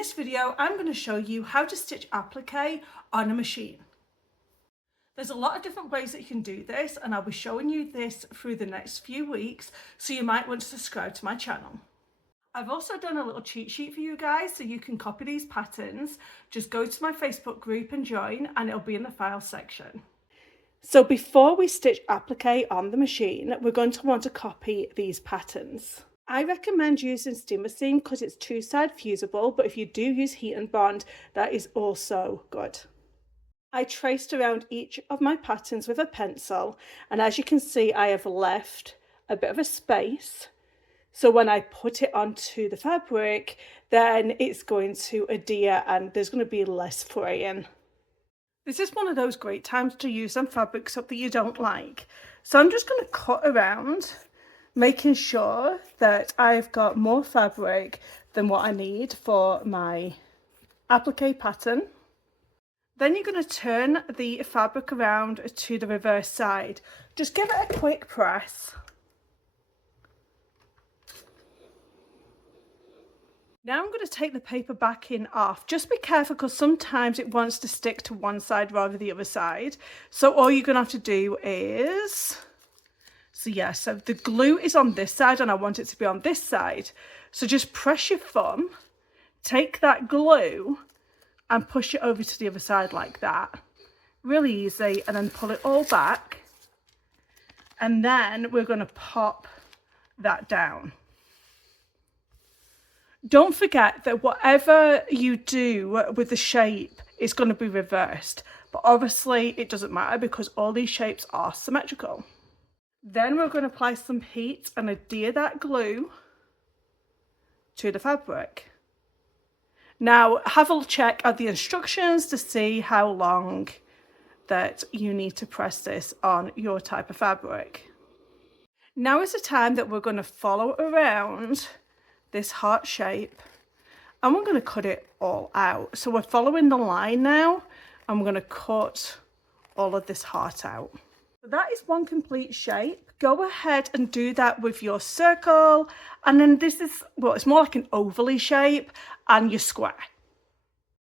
this video, I'm going to show you how to stitch applique on a machine. There's a lot of different ways that you can do this, and I'll be showing you this through the next few weeks, so you might want to subscribe to my channel. I've also done a little cheat sheet for you guys so you can copy these patterns. Just go to my Facebook group and join, and it'll be in the files section. So before we stitch applique on the machine, we're going to want to copy these patterns. I recommend using steamer seam because it's two-side fusible, but if you do use heat and bond, that is also good. I traced around each of my patterns with a pencil, and as you can see, I have left a bit of a space. So when I put it onto the fabric, then it's going to adhere and there's going to be less fraying. This is one of those great times to use some fabrics up that you don't like. So I'm just going to cut around, making sure that I've got more fabric than what I need for my applique pattern. Then you're going to turn the fabric around to the reverse side. Just give it a quick press. Now I'm going to take the paper backing off. Just be careful because sometimes it wants to stick to one side rather than the other side. So all you're going to have to do is... So the glue is on this side and I want it to be on this side. So just press your thumb, take that glue and push it over to the other side like that. Really easy, and then pull it all back. And then we're going to pop that down. Don't forget that whatever you do with the shape is going to be reversed. But obviously it doesn't matter because all these shapes are symmetrical. Then we're going to apply some heat and adhere that glue to the fabric. Now have a check at the instructions to see how long that you need to press this on your type of fabric. Now is the time that we're going to follow around this heart shape and we're going to cut it all out. So we're following the line now and we're going to cut all of this heart out. So that is one complete shape. Go ahead and do that with your circle, and then this is, well, it's more like an ovally shape, and your square.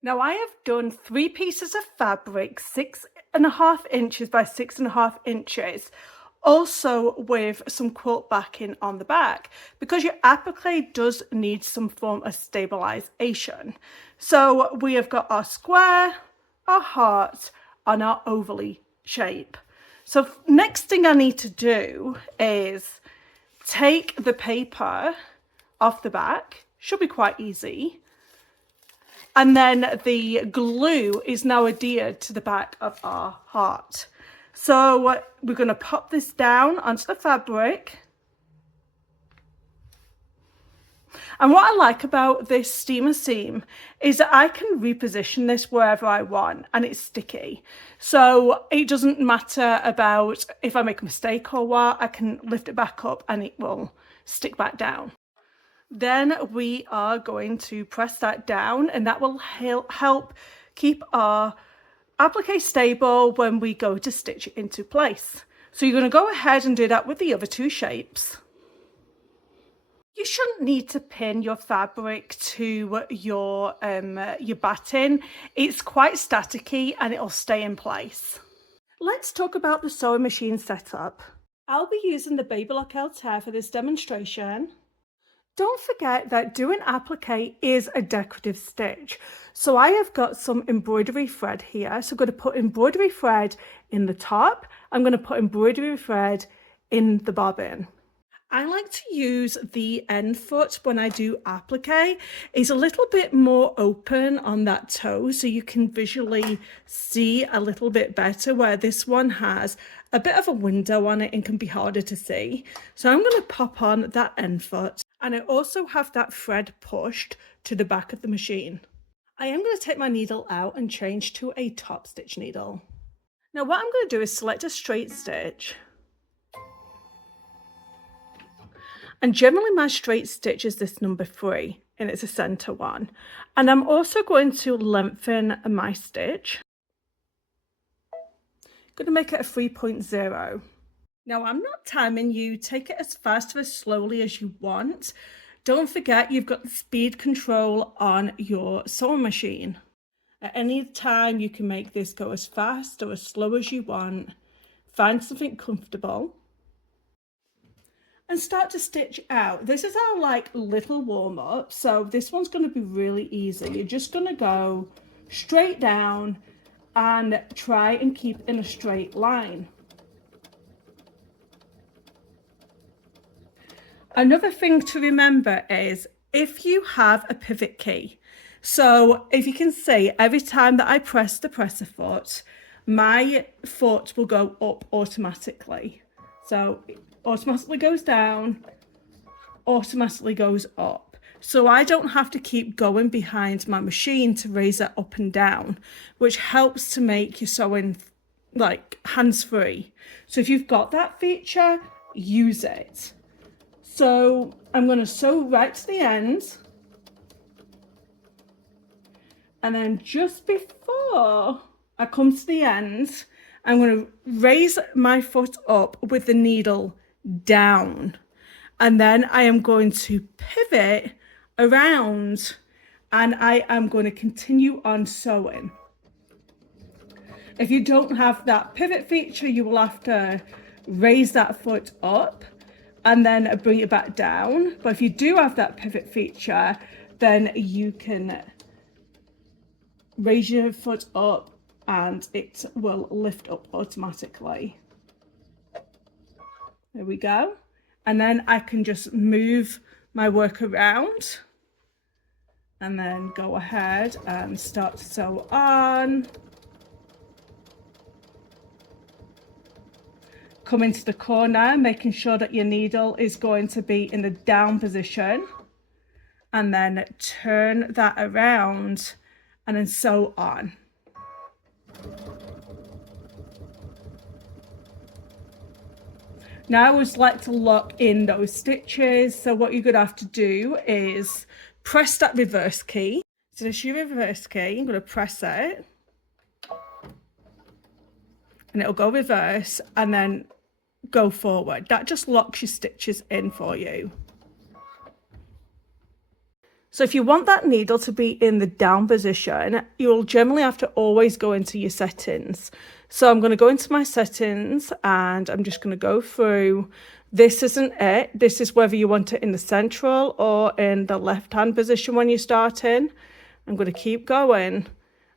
Now I have done 3 pieces of fabric, 6.5 inches by 6.5 inches, also with some quilt backing on the back, because your applique does need some form of stabilization. So we have got our square, our heart, and our ovally shape. So next thing I need to do is take the paper off the back. Should be quite easy. And then the glue is now adhered to the back of our heart. So we're going to pop this down onto the fabric. And what I like about this steamer seam is that I can reposition this wherever I want and it's sticky. So it doesn't matter about if I make a mistake or what, I can lift it back up and it will stick back down. Then we are going to press that down and that will help keep our applique stable when we go to stitch it into place. So you're going to go ahead and do that with the other 2 shapes. You shouldn't need to pin your fabric to your batting. It's quite staticky and it'll stay in place. Let's talk about the sewing machine setup. I'll be using the Baby Lock Altair for this demonstration. Don't forget that doing applique is a decorative stitch. So I have got some embroidery thread here. So I'm going to put embroidery thread in the top. I'm going to put embroidery thread in the bobbin. I like to use the end foot when I do applique. It's a little bit more open on that toe so you can visually see a little bit better, where this one has a bit of a window on it and can be harder to see. So I'm going to pop on that end foot, and I also have that thread pushed to the back of the machine. I am going to take my needle out and change to a top stitch needle. Now what I'm going to do is select a straight stitch. And generally my straight stitch is this number 3 and it's a center one. And I'm also going to lengthen my stitch. I'm going to make it a 3.0. Now I'm not timing you, take it as fast or as slowly as you want. Don't forget you've got the speed control on your sewing machine. At any time you can make this go as fast or as slow as you want. Find something comfortable and start to stitch out. This is our like little warm-up, so this one's going to be really easy. You're just going to go straight down and try and keep in a straight line. Another thing to remember is if you have a pivot key, so if you can see, every time that I press the presser foot, my foot will go up automatically. So it automatically goes down, automatically goes up. So I don't have to keep going behind my machine to raise it up and down, which helps to make your sewing like hands-free. So if you've got that feature, use it. So I'm going to sew right to the end. And then just before I come to the end, I'm going to raise my foot up with the needle down. And then I am going to pivot around and I am going to continue on sewing. If you don't have that pivot feature, you will have to raise that foot up and then bring it back down. But if you do have that pivot feature, then you can raise your foot up and it will lift up automatically. There we go. And then I can just move my work around and then go ahead and start to sew on. Come into the corner, making sure that your needle is going to be in the down position, and then turn that around and then sew on. Now I always like to lock in those stitches, so what you're going to have to do is press that reverse key. So this is your reverse key, I'm going to press it and it'll go reverse and then go forward. That just locks your stitches in for you. So if you want that needle to be in the down position, you'll generally have to always go into your settings. So I'm going to go into my settings and I'm just going to go through. This isn't it. This is whether you want it in the central or in the left hand position when you're starting. I'm going to keep going.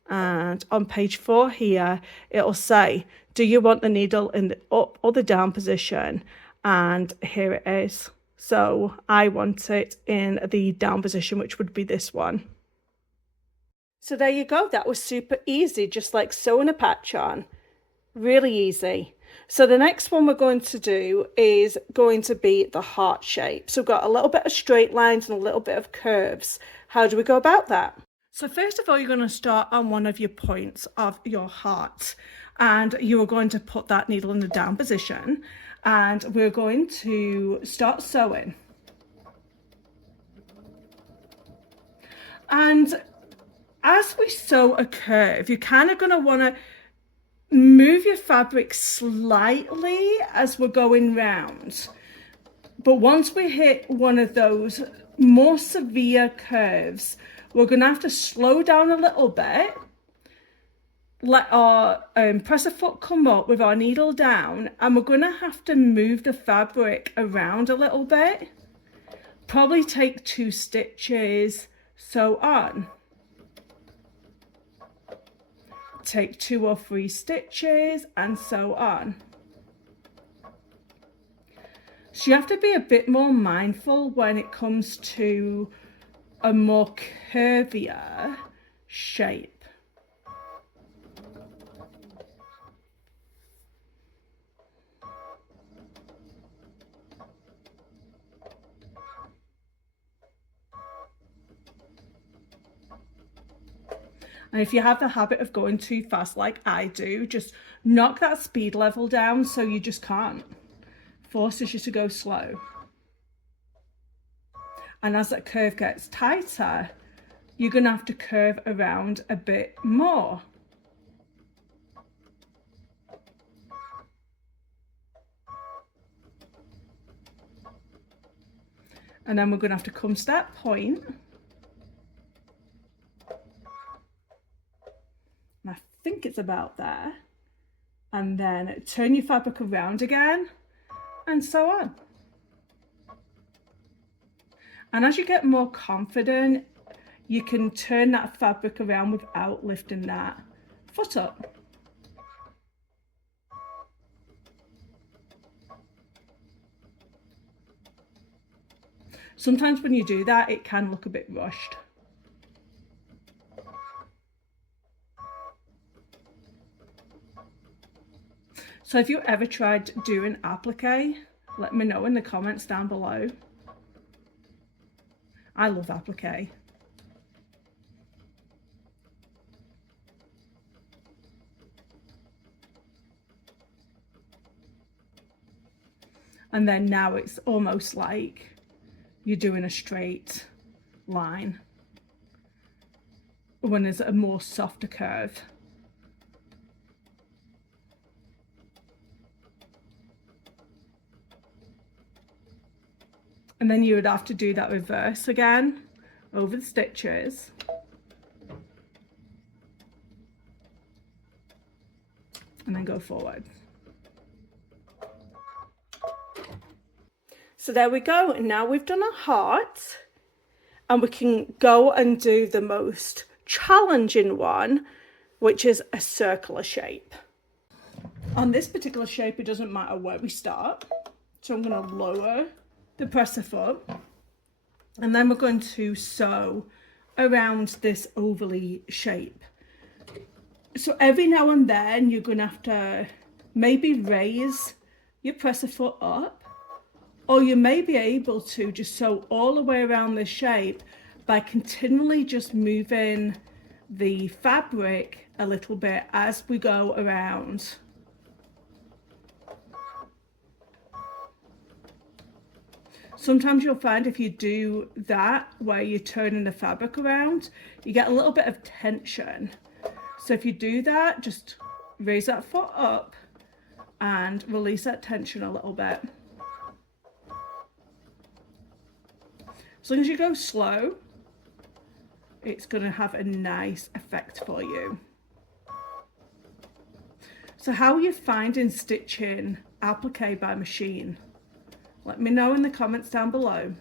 And on page 4 here, it'll say, do you want the needle in the up or the down position? And here it is. So I want it in the down position, which would be this one. So there you go. That was super easy, just like sewing a patch on. Really easy. So the next one we're going to do is going to be the heart shape. So we've got a little bit of straight lines and a little bit of curves. How do we go about that? So first of all, you're going to start on one of your points of your heart and you are going to put that needle in the down position and we're going to start sewing. And as we sew a curve, you're kind of going to want to move your fabric slightly as we're going round. But once we hit one of those more severe curves, we're going to have to slow down a little bit, let our presser foot come up with our needle down, and we're going to have to move the fabric around a little bit. Probably take 2 stitches, sew on. Take 2 or 3 stitches and sew on. So you have to be a bit more mindful when it comes to a more curvier shape. And if you have the habit of going too fast like I do, just knock that speed level down so you just can't. Forces you to go slow. And as that curve gets tighter, you're going to have to curve around a bit more. And then we're going to have to come to that point. And I think it's about there. And then turn your fabric around again, and so on. And as you get more confident, you can turn that fabric around without lifting that foot up. Sometimes when you do that, it can look a bit rushed. So if you ever tried doing applique, let me know in the comments down below. I love applique. And then now it's almost like you're doing a straight line when there's a more softer curve. And then you would have to do that reverse again over the stitches. And then go forward. So there we go. And now we've done a heart, and we can go and do the most challenging one, which is a circular shape. On this particular shape, it doesn't matter where we start. So I'm going to lower the presser foot, and then we're going to sew around this ovally shape. So every now and then you're going to have to maybe raise your presser foot up, or you may be able to just sew all the way around the shape by continually just moving the fabric a little bit as we go around. Sometimes you'll find if you do that, where you're turning the fabric around, you get a little bit of tension. So if you do that, just raise that foot up and release that tension a little bit. As long as you go slow, it's going to have a nice effect for you. So how are you finding stitching applique by machine? Let me know in the comments down below.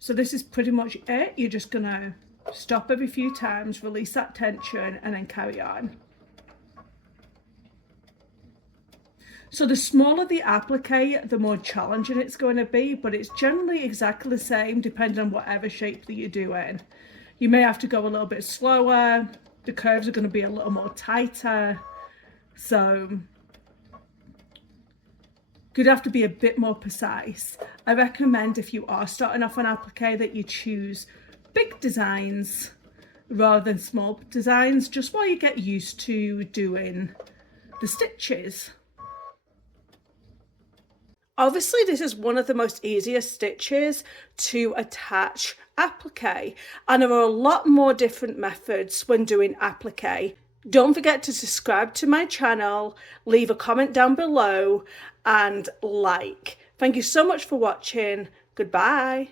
So this is pretty much it. You're just going to stop every few times, release that tension, and then carry on. So the smaller the applique, the more challenging it's going to be, but it's generally exactly the same depending on whatever shape that you're doing. You may have to go a little bit slower. The curves are going to be a little more tighter. So you'd have to be a bit more precise. I recommend if you are starting off on applique that you choose big designs rather than small designs, just while you get used to doing the stitches. Obviously, this is one of the most easiest stitches to attach applique, and there are a lot more different methods when doing applique. Don't forget to subscribe to my channel, leave a comment down below, and like. Thank you so much for watching. Goodbye.